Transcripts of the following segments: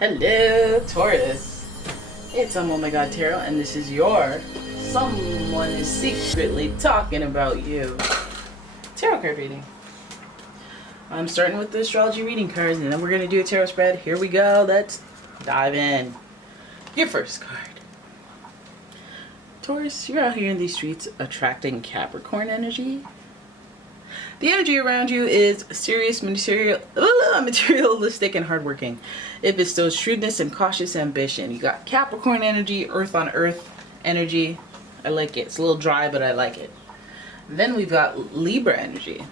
Hello, Taurus. It's umomgtarot, and this is your Someone is Secretly Talking About You tarot card reading. I'm starting with the astrology reading cards, and then we're going to do a tarot spread. Here we go. Let's dive in. Your first card. Taurus, you're out here in these streets attracting Capricorn energy. The energy around you is serious, materialistic, and hardworking. It bestows shrewdness and cautious ambition. You got Capricorn energy, earth on earth energy. I like it. It's a little dry, but I like it. Then we've got Libra energy.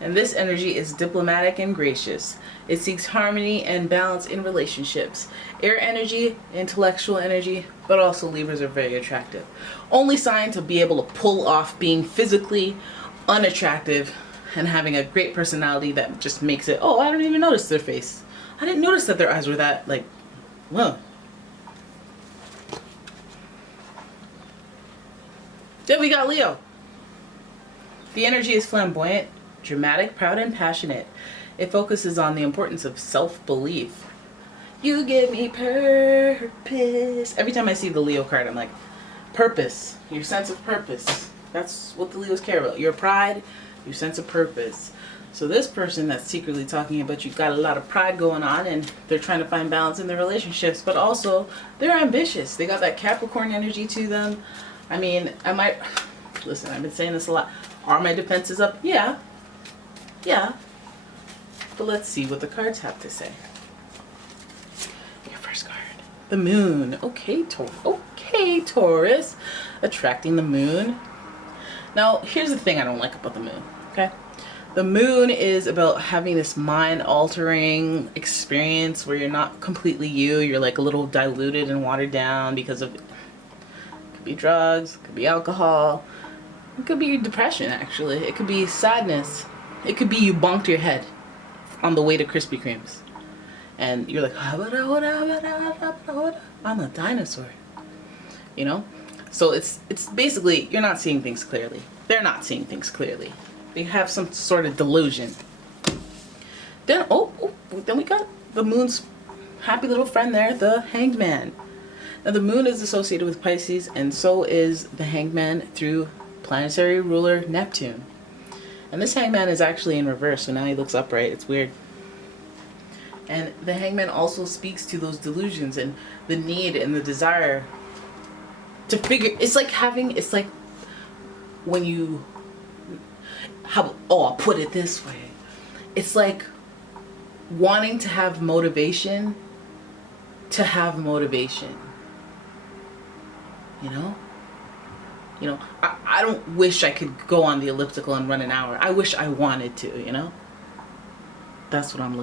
And this energy is diplomatic and gracious. It seeks harmony and balance in relationships. Air energy, intellectual energy, but also Libras are very attractive. Only sign to be able to pull off being physically unattractive and having a great personality that just makes it, oh, I don't even notice their face. I didn't notice that their eyes were that, like, whoa. Then we got Leo. The energy is flamboyant, dramatic, proud, and passionate. It focuses on the importance of self-belief. You give me purpose. Every time I see the Leo card, I'm like, purpose, your sense of purpose. That's what the Leos care about. Your pride, your sense of purpose. So this person that's secretly talking about you've got a lot of pride going on, and they're trying to find balance in their relationships, but also they're ambitious. They got that Capricorn energy to them. I mean, listen, I've been saying this a lot. Are my defenses up? Yeah. But let's see what the cards have to say. Your first card. The moon. Okay, Taurus. Attracting the moon. Now, here's the thing I don't like about the moon, okay? The moon is about having this mind-altering experience where you're not completely you. You're like a little diluted and watered down because of, it could be drugs, it could be alcohol, it could be depression, actually. It could be sadness. It could be you bonked your head on the way to Krispy Kremes. And you're like, I'm a dinosaur, you know? So it's basically, you're not seeing things clearly. They're not seeing things clearly. They have some sort of delusion. Then, then we got the moon's happy little friend there, the Hanged Man. Now the moon is associated with Pisces, and so is the Hanged Man through planetary ruler Neptune. And this Hanged Man is actually in reverse, so now he looks upright. It's weird. And the Hanged Man also speaks to those delusions and the need and the desire to figure. It's like when you I'll put it this way. It's like wanting to have motivation to have motivation. You know, I don't wish I could go on the elliptical and run an hour. I wish I wanted to, you know? That's what I'm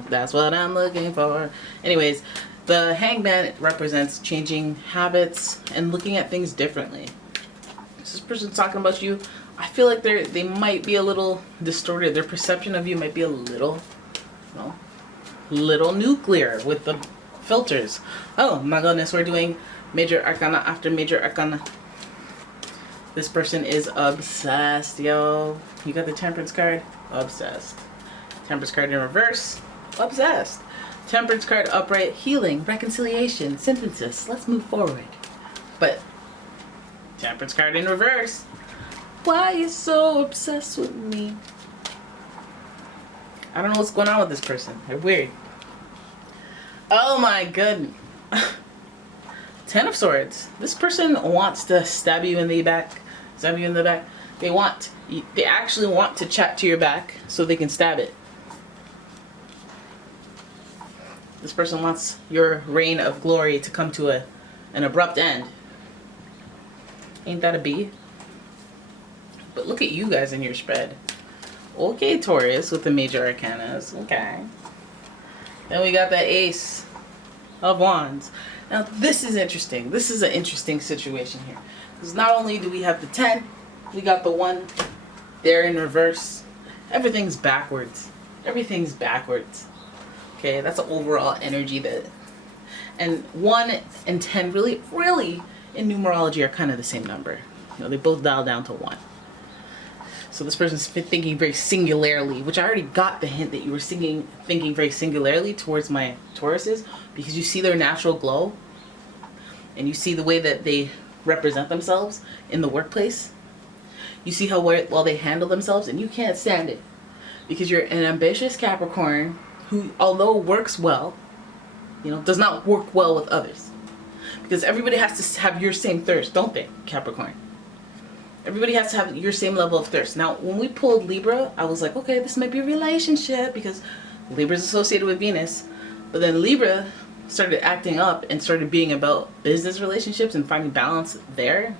looking for. Anyways, the Hanged Man represents changing habits and looking at things differently. This person's talking about you. I feel like they might be a little distorted. Their perception of you might be a little, little nuclear with the filters. Oh my goodness, we're doing major arcana after major arcana. This person is obsessed, yo. You got the Temperance card? Obsessed. Temperance card in reverse? Obsessed. Temperance card upright, healing, reconciliation, synthesis. Let's move forward. But Temperance card in reverse. Why are you so obsessed with me? I don't know what's going on with this person. They're weird. Oh my goodness. Ten of Swords. This person wants to stab you in the back. They actually want to chat to your back so they can stab it. This person wants your reign of glory to come to an abrupt end. Ain't that a bee? But look at you guys in your spread. Okay, Taurus with the major arcanas. Okay. Then we got the Ace of Wands. Now this is interesting. This is an interesting situation here. Because not only do we have the 10, we got the 1 there in reverse. Everything's backwards. Okay, that's an overall energy that, and 1 and 10 really in numerology are kind of the same number. They both dial down to 1. So this person's thinking very singularly, which I already got the hint that you were thinking very singularly towards my Tauruses, because you see their natural glow and you see the way that they represent themselves in the workplace. You see how well they handle themselves, and you can't stand it because you're an ambitious Capricorn who, although works well, does not work well with others. Because everybody has to have your same thirst, don't they, Capricorn? Everybody has to have your same level of thirst. Now, when we pulled Libra, I was like, okay, this might be a relationship because Libra is associated with Venus. But then Libra started acting up and started being about business relationships and finding balance there.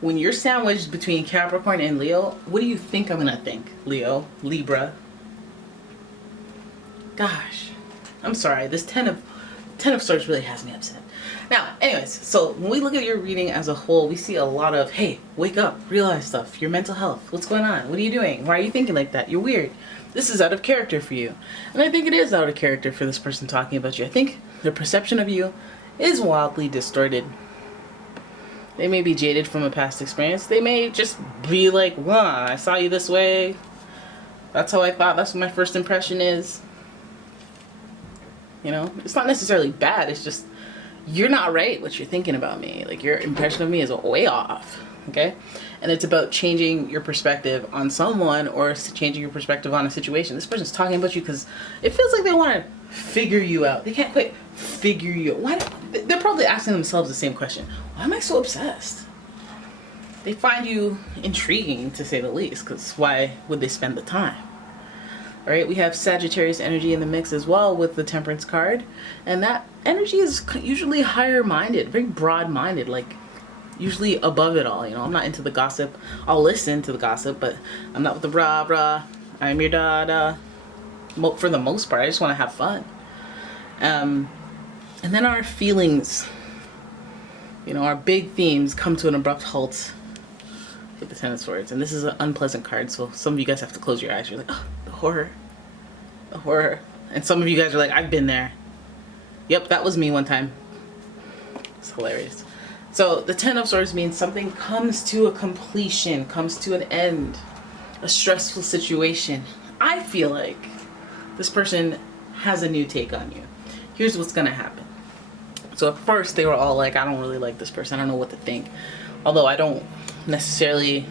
When you're sandwiched between Capricorn and Leo, what do you think I'm gonna think? Leo, Libra. Gosh, I'm sorry. This Ten of Swords really has me upset. Now, anyways, so when we look at your reading as a whole, we see a lot of, hey, wake up, realize stuff, your mental health, what's going on, what are you doing, why are you thinking like that, you're weird, this is out of character for you. And I think it is out of character for this person talking about you. I think their perception of you is wildly distorted. They may be jaded from a past experience. They may just be like, wow, I saw you this way, that's how I thought, that's what my first impression is. It's not necessarily bad, it's just, you're not right what you're thinking about me. Like, your impression of me is way off, okay? And it's about changing your perspective on someone or changing your perspective on a situation. This person's talking about you because it feels like they want to figure you out. They can't quite figure you out. They're probably asking themselves the same question. Why am I so obsessed? They find you intriguing, to say the least, because why would they spend the time? All right, we have Sagittarius energy in the mix as well with the Temperance card. And that energy is usually higher-minded, very broad-minded, like usually above it all. I'm not into the gossip. I'll listen to the gossip, but I'm not with the rah-rah. I'm your da-da. For the most part, I just want to have fun. And then our feelings, our big themes come to an abrupt halt with the Ten of Swords. And this is an unpleasant card, so some of you guys have to close your eyes. You're like, oh, the horror. And some of you guys are like, I've been there. Yep, that was me one time. It's hilarious. So the Ten of Swords means something comes to a completion, comes to an end, a stressful situation. I feel like this person has a new take on you. Here's what's gonna happen. So at first they were all like, I don't really like this person, I don't know what to think. Although I don't necessarily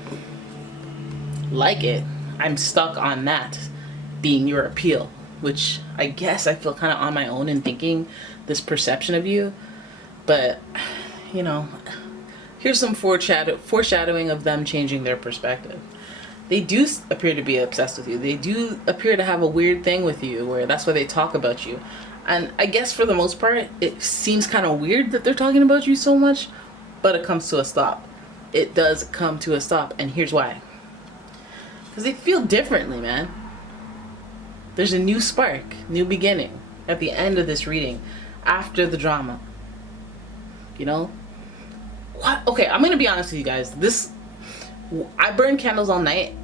like it, I'm stuck on that being your appeal, which I guess I feel kind of on my own in thinking this perception of you. But here's some foreshadowing of them changing their perspective. They do appear to be obsessed with you. They do appear to have a weird thing with you where that's why they talk about you. And I guess for the most part, it seems kind of weird that they're talking about you so much, but it comes to a stop. It does come to a stop, and here's why. Because they feel differently, man. There's a new spark, new beginning at the end of this reading, after the drama. What? Okay, I'm gonna be honest with you guys. I burn candles all night.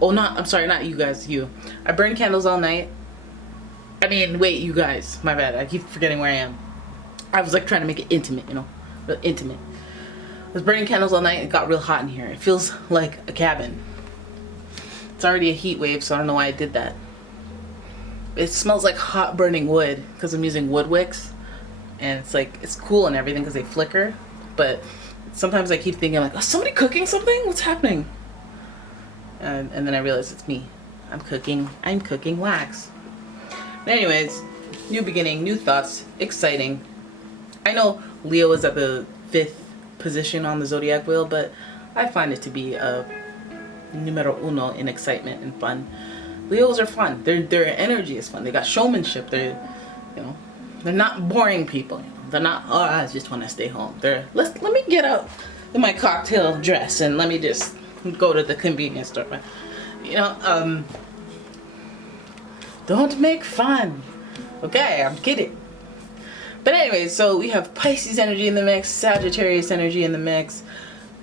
Oh, not you guys, you. I burn candles all night. I mean, wait, you guys, my bad. I keep forgetting where I am. I was like trying to make it intimate, real intimate. I was burning candles all night. It got real hot in here. It feels like a cabin. It's already a heat wave, so I don't know why I did that. It smells like hot burning wood because I'm using wood wicks, and it's cool and everything because they flicker. But sometimes I keep thinking like, oh, somebody cooking something? What's happening? And then I realize it's me. I'm cooking wax. But anyways, new beginning, new thoughts, exciting. I know Leo is at the 5th position on the zodiac wheel, but I find it to be a numero uno in excitement and fun. Leos are fun. Their energy is fun. They got showmanship. They're not boring people. They're not, oh, I just want to stay home. Let me get out in my cocktail dress and let me just go to the convenience store. Don't make fun. Okay, I'm kidding. But anyway, so we have Pisces energy in the mix, Sagittarius energy in the mix,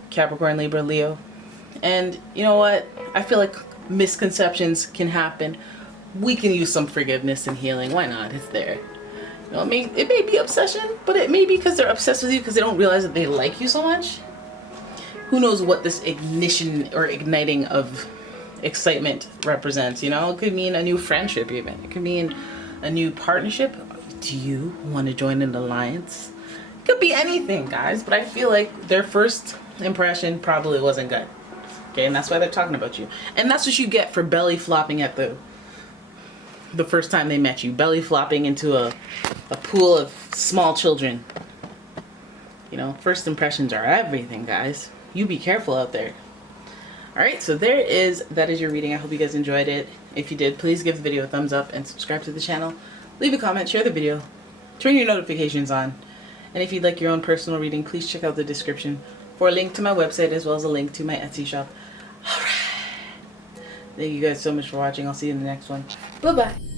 Capricorn, Libra, Leo. And you know what? I feel like misconceptions can happen. We can use some forgiveness and healing. Why not? It's there. It may be obsession, but it may be because they're obsessed with you because they don't realize that they like you so much. who knows what this ignition or igniting of excitement represents, you know? It could mean a new friendship even. It could mean a new partnership. Do you want to join an alliance? It could be anything, guys, but I feel like their first impression probably wasn't good. Okay, and that's why they're talking about you. And that's what you get for belly flopping at the first time they met you. Belly flopping into a pool of small children. You know, first impressions are everything, guys. You be careful out there. Alright, so that is your reading. I hope you guys enjoyed it. If you did, please give the video a thumbs up and subscribe to the channel. Leave a comment, share the video, turn your notifications on. And if you'd like your own personal reading, please check out the description for a link to my website as well as a link to my Etsy shop. Alright. Thank you guys so much for watching. I'll see you in the next one. Bye-bye.